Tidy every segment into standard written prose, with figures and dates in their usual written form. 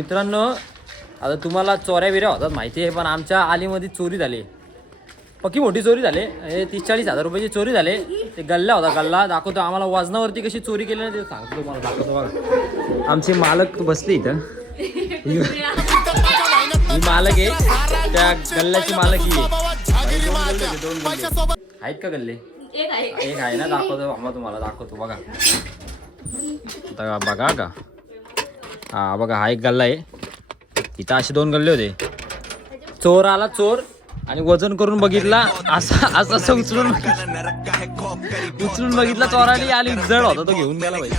मित्रांनो आता तुम्हाला चोऱ्या बिऱ्या होतात माहिती आहे, पण आमच्या आलीमध्ये चोरी झाली, पक्की मोठी चोरी झाली. 30-40 हजार रुपयाची चोरी झाली. ते गल्ला होता, गल्ला दाखवतो आम्हाला. वजनावरती कशी चोरी केली ना ते सांगतो तुम्हाला, दाखवतो बघा. आमचे मालक बसले इथं, ही मालक आहे त्या गल्ल्याची मालक ही आहेत का गल्ले? एक आहे ना, दाखवतो आम्हाला, तुम्हाला दाखवतो बघा. आता बघा का, हा बघा, हा एक गल्ला आहे. इथं असे 2 गल्ले होते. चोर आला, चोर, आणि वजन करून बघितला, असं उचलून बघितला चोराली आली, जड होता तो, घेऊन गेला भाई.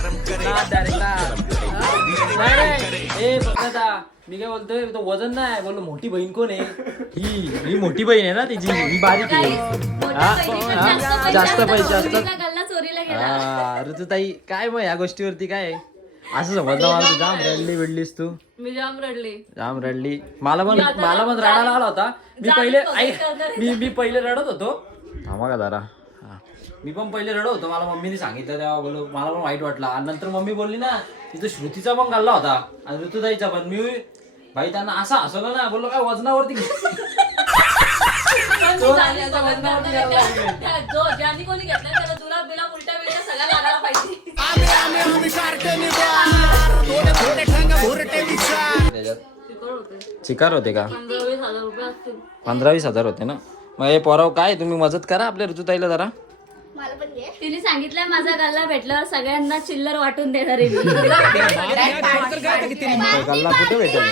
मी काय बोलतोय, तो वजन नाही बोललो. मोठी बहीण कोण आहे? ही मोठी बहीण आहे ना तिची, ही बारीक आहे. जास्त पैसे असतात. ऋतुताई काय मग या गोष्टीवरती काय असं समजलं मला? जाम रडली बिडलीस तू? मी जाम रडली. मला पण रडायला आला होता. मी पहिले रडत होतो. थांबा का जरा, मी पण पहिले रडत होतो. मला मम्मीने सांगितलं तेव्हा बोललो, मला पण वाईट वाटलं. आणि नंतर मम्मी बोलली ना, तिथं श्रुतीचा पण गल्ला होता आणि ऋतुताईचा पण. मी भाई त्यांना असं हसवलं ना, बोललो काय वजनावरती ज्यांनी कोणी घेतलं त्याला तुला बिला उलट्या बिलट्या सगळ्या लागायला पाहिजे. चिकार होते का? 15-20 हजार रुपये असतील. 15-20 हजार होते ना. मग हे पोराव काय, तुम्ही मदत करा आपल्या ऋतुताईला जरा. तिने सांगितलंय माझा गल्ला भेटल्यावर सगळ्यांना चिल्लर वाटून देणार आहे मी. गल्ला कुठे भेटेल?